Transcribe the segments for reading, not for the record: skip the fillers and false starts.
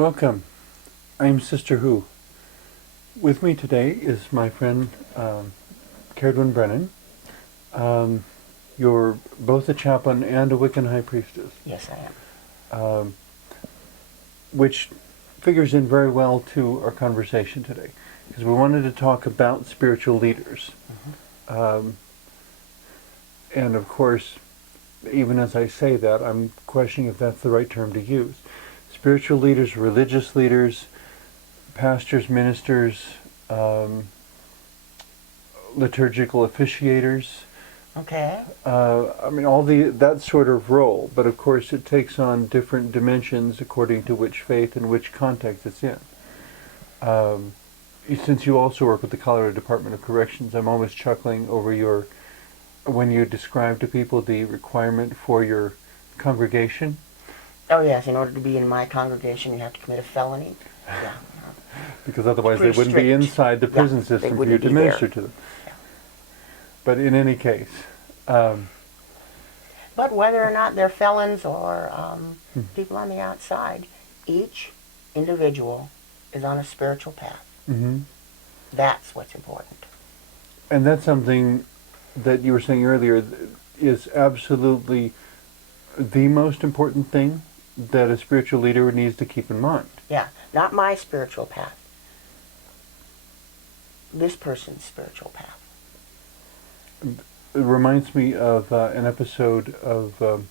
Welcome. I'm Sister Who. With me today is my friend Carridwen Brennan. You're both a chaplain and a Wiccan high priestess. Yes, I am. Which figures in very well to our conversation today, because we wanted to talk about spiritual leaders. Mm-hmm. And of course, even as I say that, I'm questioning if that's the right term to use. Spiritual leaders, religious leaders, pastors, ministers, liturgical officiators. Okay. I mean, all that sort of role, but of course it takes on different dimensions according to which faith and which context it's in. Since you also work with the Colorado Department of Corrections, I'm always chuckling over when you describe to people the requirement for your congregation. Oh yes, in order to be in my congregation, you have to commit a felony. Yeah. Because otherwise they wouldn't strict. be inside the prison system for you to minister to them. Yeah. But in any case. But whether or not they're felons or people on the outside, each individual is on a spiritual path. Mm-hmm. That's what's important. And that's something that you were saying earlier is absolutely the most important thing that a spiritual leader needs to keep in mind. Yeah, not my spiritual path. This person's spiritual path. It reminds me of an episode of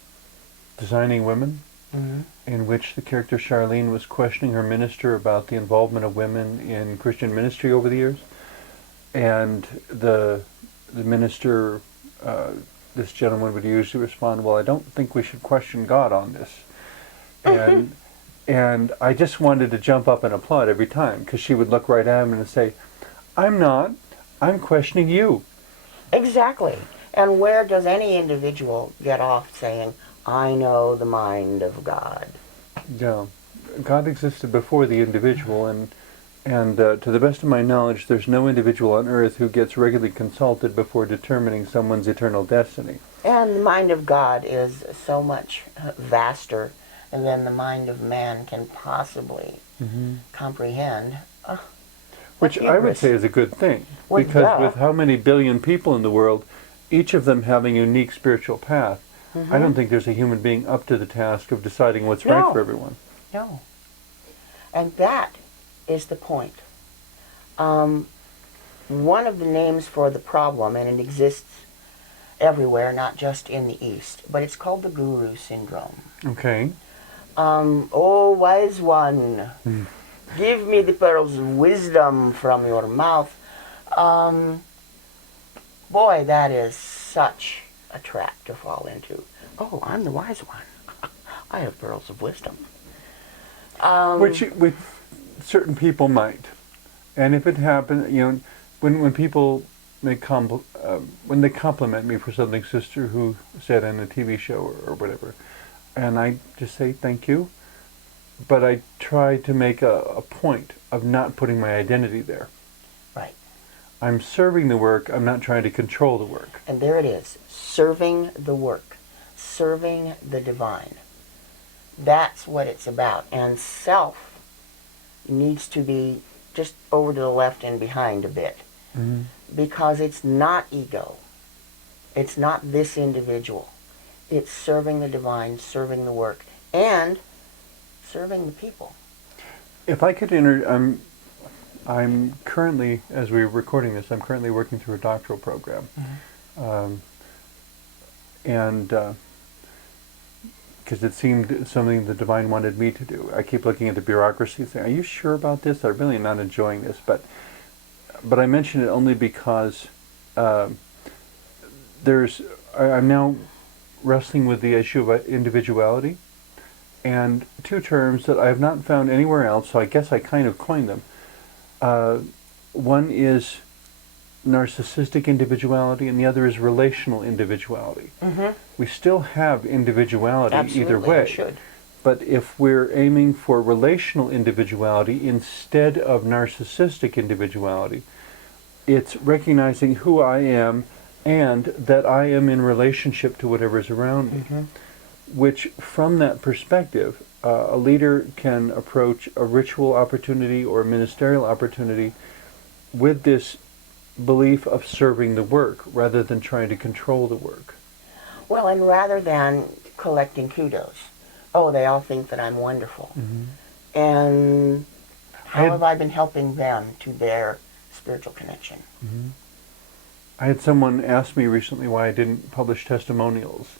Designing Women, Mm-hmm. in which the character Charlene was questioning her minister about the involvement of women in Christian ministry over the years. And the minister, this gentleman would usually respond, well, I don't think we should question God on this. And I just wanted to jump up and applaud every time, because she would look right at him and say, I'm questioning you. Exactly. And where does any individual get off saying, I know the mind of God? Yeah. God existed before the individual, and to the best of my knowledge, there's no individual on earth who gets regularly consulted before determining someone's eternal destiny. And the mind of God is so much vaster than the mind of man can possibly comprehend. Which I would say is a good thing, Well, because yeah. with how many billion people in the world, each of them having a unique spiritual path, I don't think there's a human being up to the task of deciding what's right for everyone. No. And that is the point. One of the names for the problem, and it exists everywhere, not just in the East, but it's called the Guru Syndrome. Okay. Oh, wise one, give me the pearls of wisdom from your mouth. Boy, that is such a trap to fall into. Oh, I'm the wise one. I have pearls of wisdom. Which certain people might. And if it happens, when people when they compliment me for something Sister Who said in a TV show or whatever, and I just say thank you, but I try to make a point of not putting my identity there. Right. I'm serving the work, I'm not trying to control the work. And there it is, serving the work, serving the divine. That's what it's about. And self needs to be just over to the left and behind a bit. Mm-hmm. Because it's not ego. It's not this individual. It's serving the divine, serving the work, and serving the people. If I could I'm currently, as we're recording this, I'm currently working through a doctoral program. And because it seemed something the divine wanted me to do. I keep looking at the bureaucracy saying, are you sure about this? I'm really not enjoying this. But I mention it only because I'm now wrestling with the issue of individuality, and two terms that I have not found anywhere else, so I guess I kind of coined them. One is narcissistic individuality, and the other is relational individuality. We still have individuality. Absolutely, either way. we should. But if we're aiming for relational individuality instead of narcissistic individuality, it's recognizing who I am and that I am in relationship to whatever is around me. which from that perspective, a leader can approach a ritual opportunity or a ministerial opportunity with this belief of serving the work rather than trying to control the work. Well, and rather than collecting kudos, oh, they all think that I'm wonderful. And how have I been helping them to their spiritual connection? I had someone ask me recently why I didn't publish testimonials,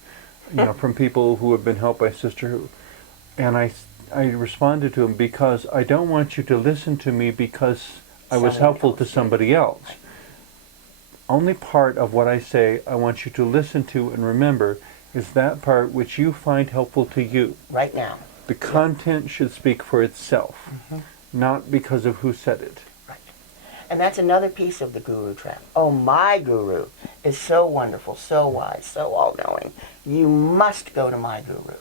from people who have been helped by Sister Who. And I responded to him, because I don't want you to listen to me because I was helpful to somebody else. Only part of what I say I want you to listen to and remember is that part which you find helpful to you. Right now. The content should speak for itself, not because of who said it. Right. And that's another piece of the guru trap. Oh, my guru is so wonderful, so wise, so all-knowing. You must go to my guru.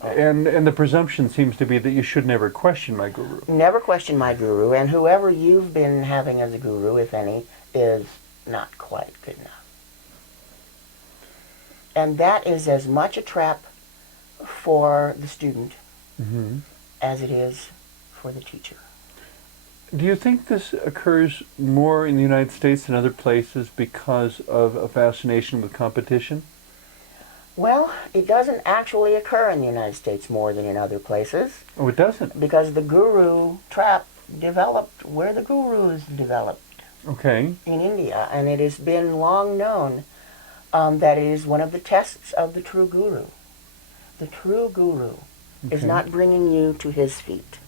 Oh. And the presumption seems to be that you should never question my guru. Never question my guru, and whoever you've been having as a guru, if any, is not quite good enough. And that is as much a trap for the student as it is for the teacher. Do you think this occurs more in the United States than other places because of a fascination with competition? Well, it doesn't actually occur in the United States more than in other places. Oh, it doesn't? Because the guru trap developed where the gurus developed. Okay. In India, and it has been long known that it is one of the tests of the true guru. The true guru is not bringing you to his feet.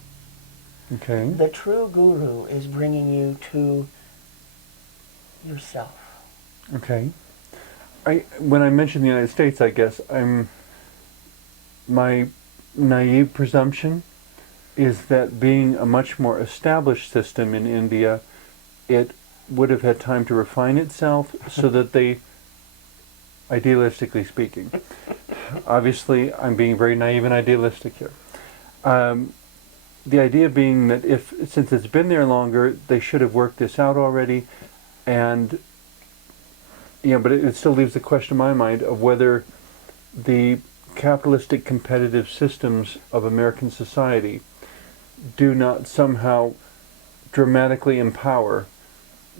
Okay. The true guru is bringing you to yourself. Okay. When I mention the United States, I guess my naive presumption is that being a much more established system in India, it would have had time to refine itself so that they, idealistically speaking, obviously I'm being very naive and idealistic here. The idea being that since it's been there longer, they should have worked this out already, and but it still leaves the question in my mind of whether the capitalistic competitive systems of American society do not somehow dramatically empower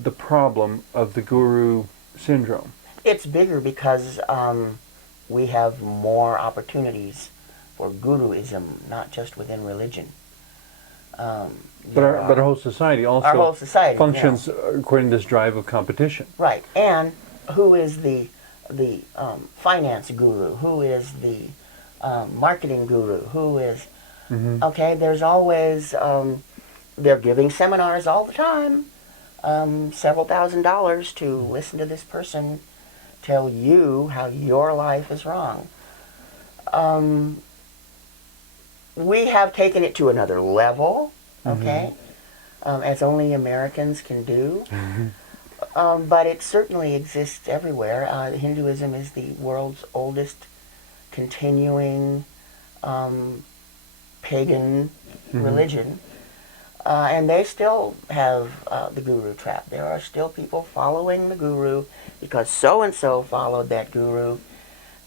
the problem of the guru syndrome. It's bigger because we have more opportunities for guruism, not just within religion. But our whole society also functions according to this drive of competition. Right. And who is the finance guru? Who is the marketing guru? Who is... Okay, there's always... they're giving seminars all the time. Several $1,000s to listen to this person tell you how your life is wrong. We have taken it to another level, okay, as only Americans can do. But it certainly exists everywhere. Hinduism is the world's oldest continuing pagan religion. And they still have the guru trap. There are still people following the guru because so-and-so followed that guru.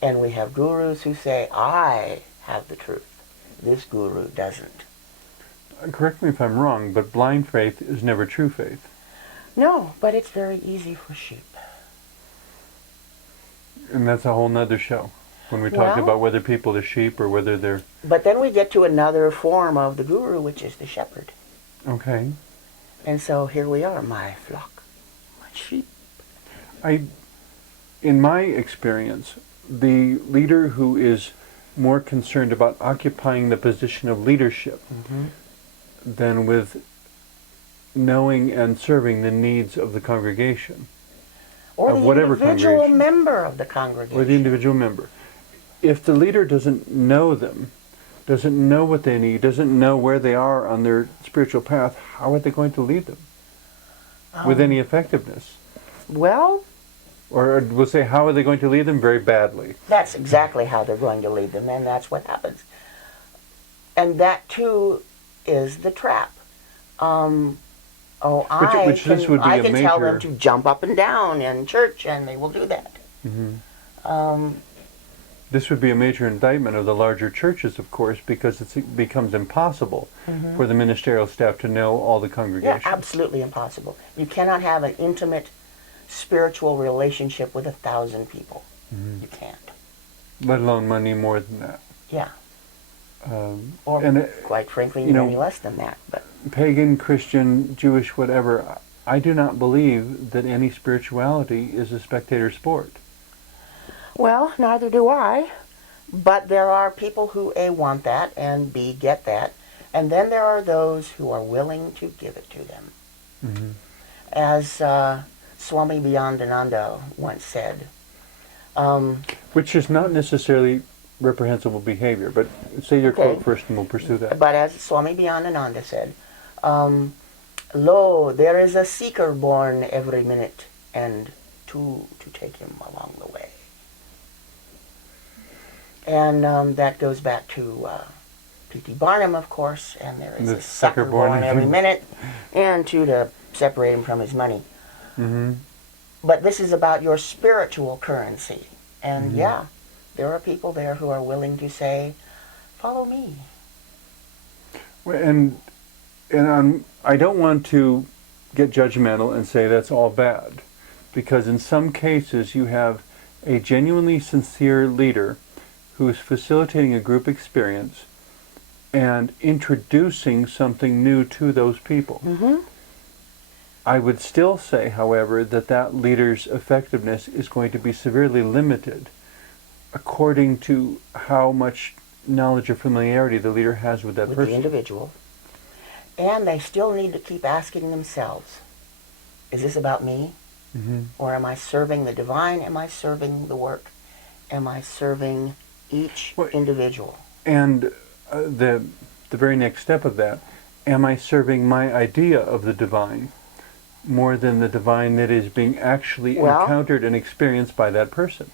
And we have gurus who say, I have the truth. This guru doesn't. Correct me if I'm wrong, but blind faith is never true faith. No, but it's very easy for sheep. And that's a whole nother show, when we talk about whether people are sheep or whether they're... But then we get to another form of the guru, which is the shepherd. Okay. And so here we are, my flock, my sheep. In my experience, the leader who is more concerned about occupying the position of leadership than with knowing and serving the needs of the congregation. Or of the whatever individual member of the congregation. Or the individual member. If the leader doesn't know them, doesn't know what they need, doesn't know where they are on their spiritual path, how are they going to lead them with any effectiveness? Well... Or we'll say, how are they going to lead them? Very badly. That's exactly how they're going to lead them, and that's what happens. And that, too, is the trap. I can tell them to jump up and down in church, and they will do that. This would be a major indictment of the larger churches, of course, because it becomes impossible for the ministerial staff to know all the Yeah, congregations. absolutely impossible. You cannot have an intimate spiritual relationship with 1,000 people. You can't. Let alone many more than that. Yeah. Or and quite frankly, you know, many less than that. But pagan, Christian, Jewish, whatever, I do not believe that any spirituality is a spectator sport. well, neither do I. But there are people who A, want that, and B, get that. And then there are those who are willing to give it to them. As Swami Vivekananda once said. Which is not necessarily reprehensible behavior, but say your Okay. quote first and we'll pursue that. But as Swami Vivekananda said, lo, there is a seeker born every minute, and two to take him along the way. And that goes back to P.T. Barnum, of course, and there is The a sucker born every minute, and two to separate him from his money. But this is about your spiritual currency. And yeah, there are people there who are willing to say, follow me. And I don't want to get judgmental and say that's all bad, because in some cases you have a genuinely sincere leader who is facilitating a group experience and introducing something new to those people. I would still say, however, that leader's effectiveness is going to be severely limited according to how much knowledge or familiarity the leader has with that With person. the individual. And they still need to keep asking themselves, is this about me? Or am I serving the divine? Am I serving the work? Am I serving each individual? And the very next step of that, am I serving my idea of the divine more than the divine that is being actually encountered and experienced by that person?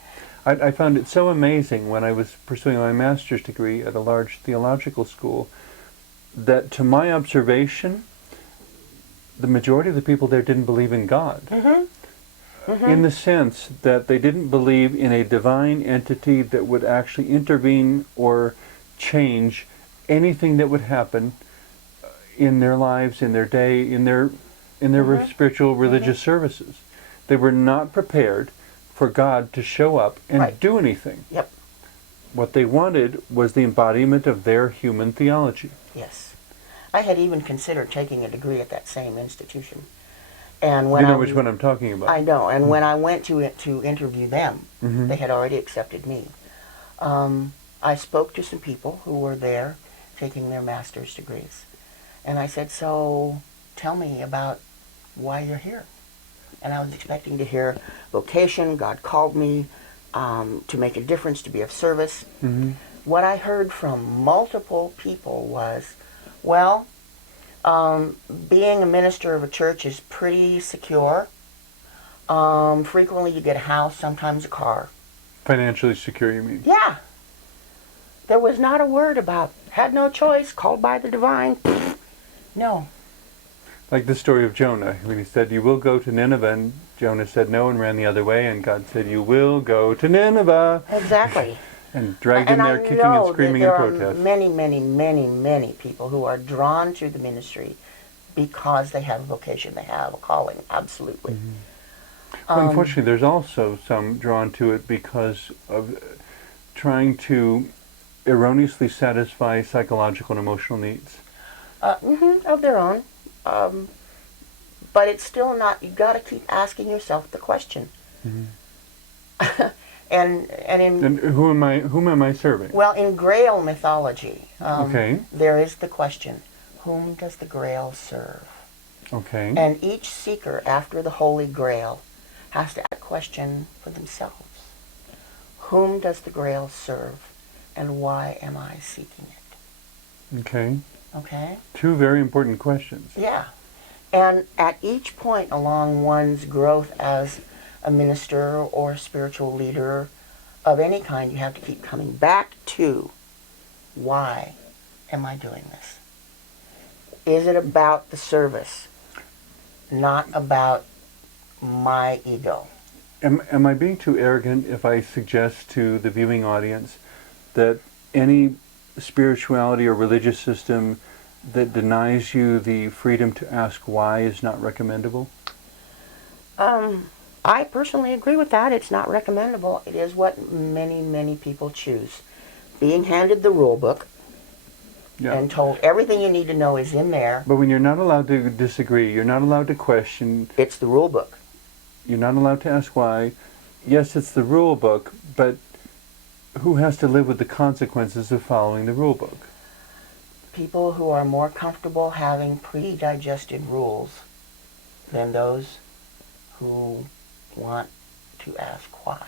I found it so amazing when I was pursuing my master's degree at a large theological school that, to my observation, the majority of the people there didn't believe in God. In the sense that they didn't believe in a divine entity that would actually intervene or change anything that would happen in their lives, in their day, in their spiritual religious services. They were not prepared for God to show up and do anything. Yep. What they wanted was the embodiment of their human theology. Yes. I had even considered taking a degree at that same institution. And when You know which one I'm talking about. I know. And when I went to interview them, they had already accepted me. I spoke to some people who were there taking their master's degrees. And I said, so tell me about why you're here. And I was expecting to hear vocation, God called me to make a difference, to be of service. What I heard from multiple people was, well, being a minister of a church is pretty secure. Frequently you get a house, sometimes a car. Financially secure, you mean? Yeah. There was not a word about, had no choice, called by the divine. No. Like the story of Jonah, when he said, you will go to Nineveh, and Jonah said no and ran the other way, and God said, you will go to Nineveh. Exactly. And dragged him there kicking and screaming in protest. There are many, many, many, many people who are drawn to the ministry because they have a vocation, they have a calling, absolutely. Well, unfortunately, there's also some drawn to it because of trying to erroneously satisfy psychological and emotional needs. Of their own. But it's still not, you've got to keep asking yourself the question. And whom am I serving? Well, in Grail mythology, Okay. there is the question, whom does the Grail serve? Okay. And each seeker after the Holy Grail has to ask a question for themselves. Whom does the Grail serve, and why am I seeking it? Okay. Okay? Two very important questions. Yeah. And at each point along one's growth as a minister or spiritual leader of any kind, you have to keep coming back to, why am I doing this? Is it about the service, not about my ego? Am I being too arrogant if I suggest to the viewing audience that any spirituality or religious system that denies you the freedom to ask why is not recommendable? I personally agree with that. It's not recommendable. It is what many, many people choose. Being handed the rule book and told everything you need to know is in there. But when you're not allowed to disagree, you're not allowed to question. It's the rule book. You're not allowed to ask why. Yes, it's the rule book, but who has to live with the consequences of following the rule book? People who are more comfortable having pre-digested rules than those who want to ask why.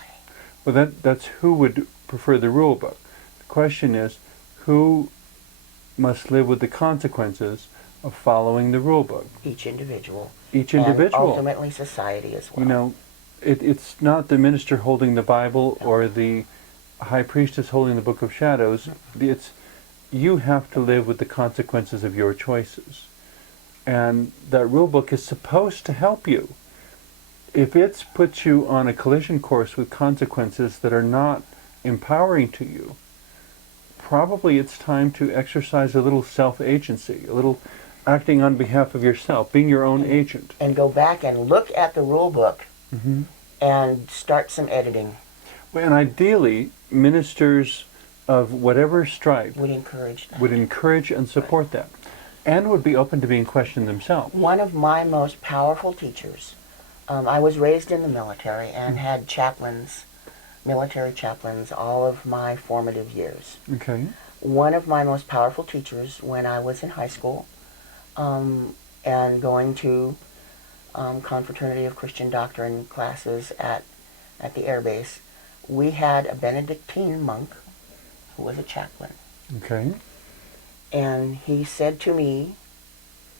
Well, that's who would prefer the rule book. The question is, who must live with the consequences of following the rule book? Each individual. Each individual. And ultimately society as well. You know, it's not the minister holding the Bible or the high priestess holding the Book of Shadows. It's you have to live with the consequences of your choices. And that rule book is supposed to help you. If it's puts you on a collision course with consequences that are not empowering to you, probably it's time to exercise a little self-agency, a little acting on behalf of yourself, being your own agent. And go back and look at the rule book and start some editing. Well, and ideally, ministers of whatever stripe Would encourage that. would encourage and support that, and would be open to being questioned themselves. One of my most powerful teachers, I was raised in the military and had chaplains, military chaplains, all of my formative years. Okay. One of my most powerful teachers when I was in high school and going to Confraternity of Christian Doctrine classes at the air base, we had a Benedictine monk who was a chaplain. Okay. And he said to me,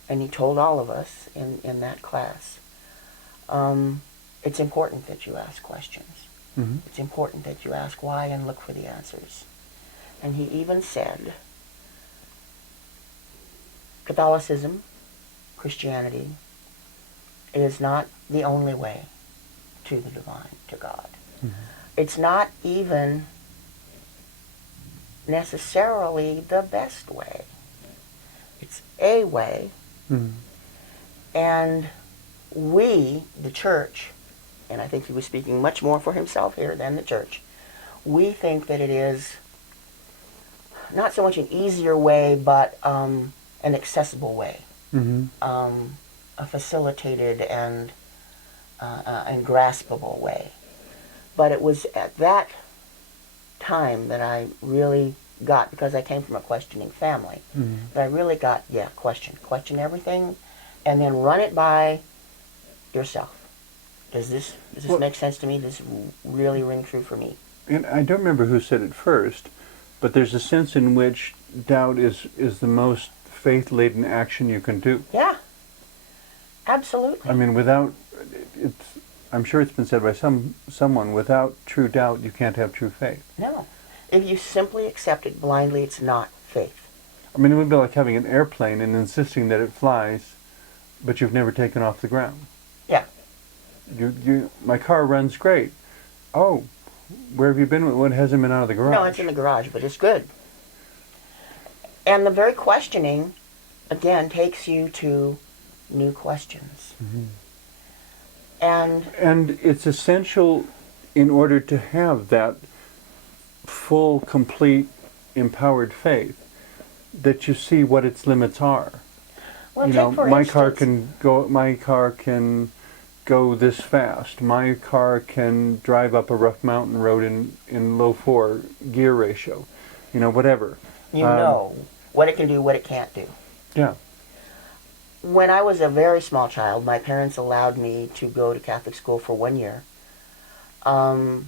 and he told all of us in that class, it's important that you ask questions. It's important that you ask why and look for the answers. And he even said, Catholicism, Christianity, is not the only way to the divine, to God. It's not even necessarily the best way. It's a way. And we, the church, and I think he was speaking much more for himself here than the church, we think that it is not so much an easier way, but an accessible way, a facilitated and graspable way. But it was at that time that I really got, because I came from a questioning family, that I really got, question everything, and then run it by yourself. Does this make sense to me? Does this really ring true for me? And I don't remember who said it first, but there's a sense in which doubt is the most faith-laden action you can do. Yeah, absolutely. I mean, without, I'm sure it's been said by someone, without true doubt, you can't have true faith. No. If you simply accept it blindly, it's not faith. I mean, it would be like having an airplane and insisting that it flies, but you've never taken off the ground. Yeah. My car runs great. Oh, where have you been? What hasn't been out of the garage? No, it's in the garage, but it's good. And the very questioning, again, takes you to new questions. And it's essential in order to have that full, complete, empowered faith that you see what its limits are. well, You take know, for my instance, car can go this fast. My car can drive up a rough mountain road in low 4 gear ratio. You know, whatever. you know what it can do, what it can't do. Yeah. When I was a very small child, my parents allowed me to go to Catholic school for 1 year. And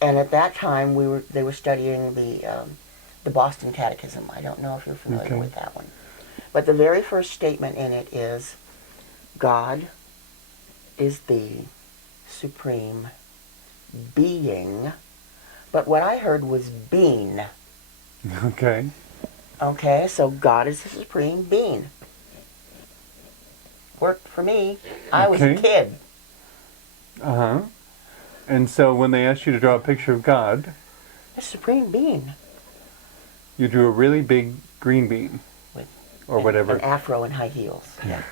at that time, they were studying the Boston Catechism. I don't know if you're familiar with that one. But the very first statement in it is, God is the supreme being. But what I heard was being. Okay. Okay, so God is the supreme being. Worked for me. I was a kid. And so when they asked you to draw a picture of God, a supreme being. you drew a really big green bean. With or whatever. An afro and high heels. Yeah.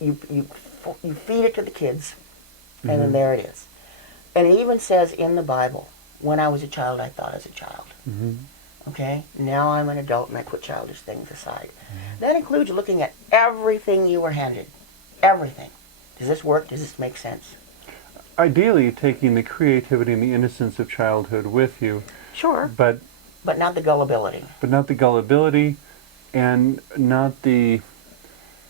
You feed it to the kids, and then there it is. And it even says in the Bible, when I was a child, I thought as a child. Okay? Now I'm an adult and I put childish things aside. That includes looking at everything you were handed. Everything. Does this work? Does this make sense? Ideally, taking the creativity and the innocence of childhood with you. Sure. But not the gullibility. But not the gullibility and not the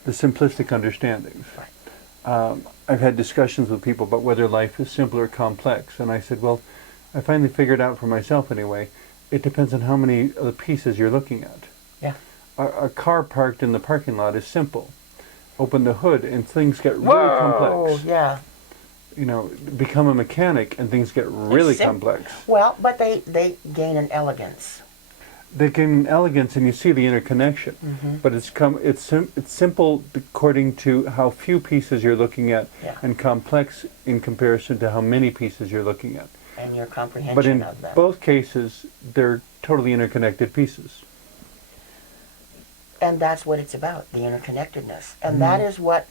simplistic understandings. Right. I've had discussions with people about whether life is simple or complex, and I said, well, I finally figured out for myself anyway, it depends on how many of the pieces you're looking at. Yeah. A car parked in the parking lot is simple. Open the hood and things get really Whoa, complex. Yeah. You know, become a mechanic and things get really complex. Well, but they gain an elegance. They gain an elegance, and you see the interconnection. But it's simple according to how few pieces you're looking at, and complex in comparison to how many pieces you're looking at. And your comprehension but in of them. both cases, they're totally interconnected pieces. And that's what it's about, the interconnectedness. And that is what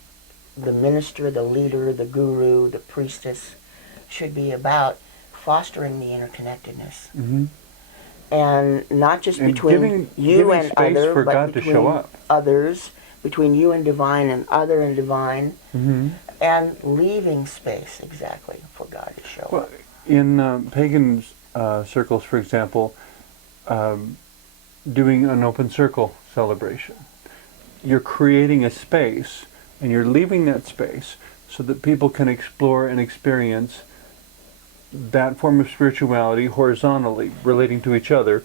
the minister, the leader, the guru, the priestess should be about, fostering the interconnectedness. And not just between you and other, for but God between to show up. others, between you and divine and other and divine, and leaving space, exactly, for God to show up. In pagan circles, for example, doing an open circle celebration, you're creating a space and you're leaving that space so that people can explore and experience that form of spirituality horizontally relating to each other,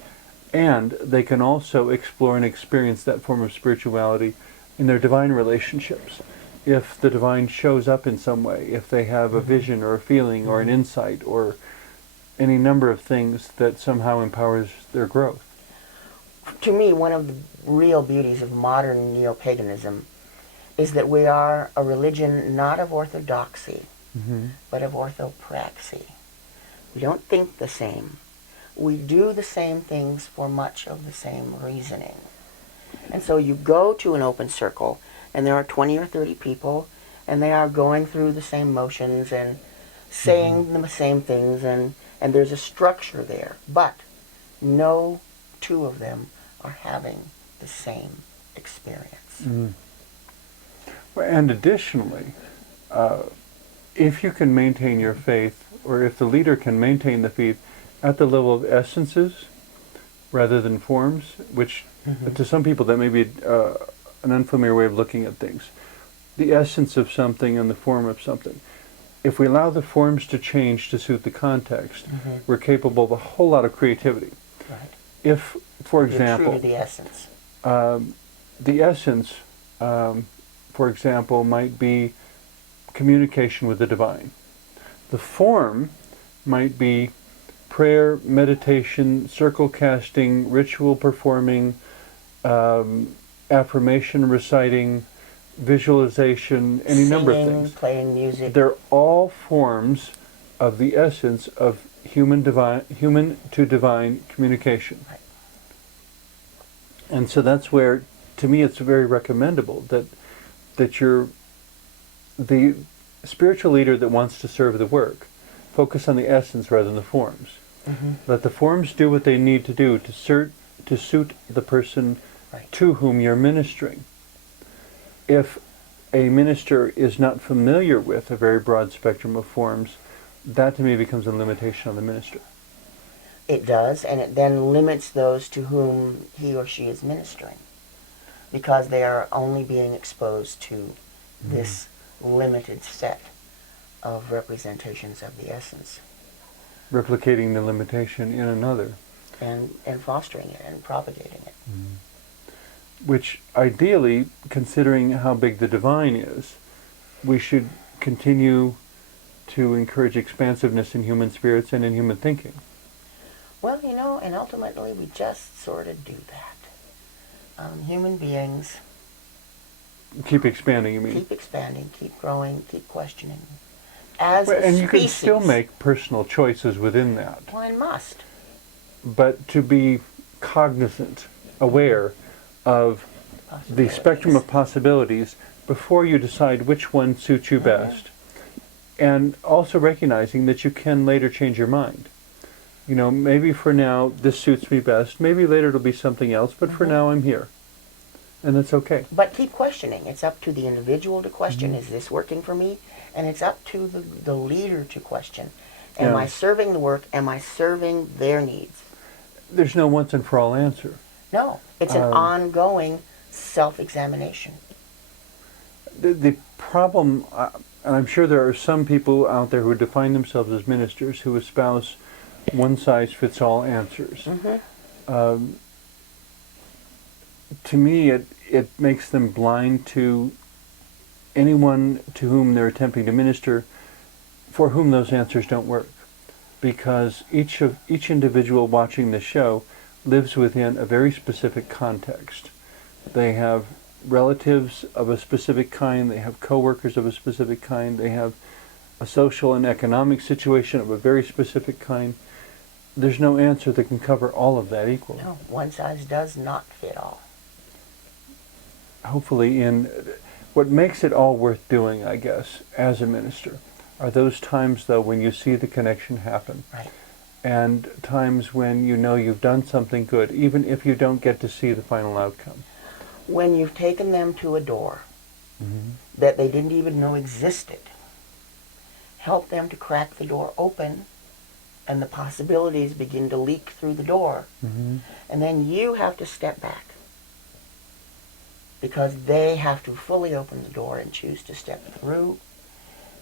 and they can also explore and experience that form of spirituality in their divine relationships. If the divine shows up in some way, if they have a vision or a feeling or an insight or any number of things that somehow empowers their growth. To me, one of the real beauties of modern neo-paganism is that we are a religion not of orthodoxy, but of orthopraxy. We don't think the same. We do the same things for much of the same reasoning. And so you go to an open circle, and there are 20 or 30 people, and they are going through the same motions and saying the same things, and there's a structure there. But no two of them are having the same experience. And additionally, if you can maintain your faith, or if the leader can maintain the faith at the level of essences rather than forms, which to some people that may be an unfamiliar way of looking at things. The essence of something and the form of something. If we allow the forms to change to suit the context, we're capable of a whole lot of creativity. Right. If, for example, true to the essence. The essence, for example, might be communication with the divine. The form might be prayer, meditation, circle casting, ritual performing, affirmation reciting, visualization, any number of things. Playing music. They're all forms of the essence of human to divine communication. Right. And so that's where, to me, it's very recommendable that you're the spiritual leader that wants to serve the work. Focus on the essence rather than the forms. Let the forms do what they need to do to suit the person to whom you're ministering. If a minister is not familiar with a very broad spectrum of forms, that to me becomes a limitation on the minister. It does, and it then limits those to whom he or she is ministering, because they are only being exposed to this limited set of representations of the essence. Replicating the limitation in another. And fostering it and propagating it. Which ideally, considering how big the divine is, we should continue to encourage expansiveness in human spirits and in human thinking. Well, and ultimately we just sort of do that. Human beings Keep expanding, you mean? Keep expanding, keep growing, keep questioning. As Well, a and species, you can still make personal choices within that. one must. But to be cognizant, aware of the spectrum of possibilities before you decide which one suits you best. And also recognizing that you can later change your mind. You know, maybe for now this suits me best. Maybe later it'll be something else, but for now I'm here. And that's okay. But keep questioning. It's up to the individual to question, is this working for me? And it's up to the leader to question. Am I serving the work? Am I serving their needs? There's no once and for all answer. No. It's an ongoing self-examination. The problem, and I'm sure there are some people out there who define themselves as ministers who espouse one-size-fits-all answers. To me, it makes them blind to anyone to whom they're attempting to minister, for whom those answers don't work. Because each individual watching the show lives within a very specific context. They have relatives of a specific kind, they have coworkers of a specific kind, they have a social and economic situation of a very specific kind. There's no answer that can cover all of that equally. No, one size does not fit all. Hopefully, what makes it all worth doing, I guess, as a minister, are those times, though, when you see the connection happen. Right. And times when you know you've done something good, even if you don't get to see the final outcome. When you've taken them to a door that they didn't even know existed, help them to crack the door open, and the possibilities begin to leak through the door. And then you have to step back, because they have to fully open the door and choose to step through.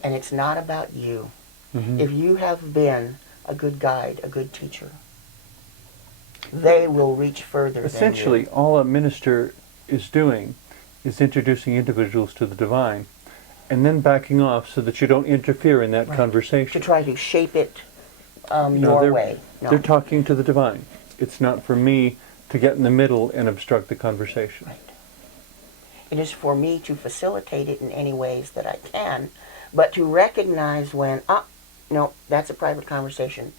And it's not about you. If you have been a good guide, a good teacher, they will reach further Essentially, than you. all a minister is doing is introducing individuals to the divine and then backing off so that you don't interfere in that conversation. To try to shape it No, your way. No. They're talking to the divine. It's not for me to get in the middle and obstruct the conversation. Right. It is for me to facilitate it in any ways that I can, but to recognize when, no, that's a private conversation,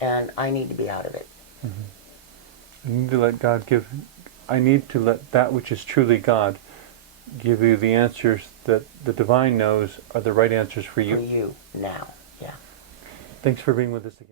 and I need to be out of it. I need to let God I need to let that which is truly God give you the answers that the divine knows are the right answers for you. For you now, yeah. Thanks for being with us again.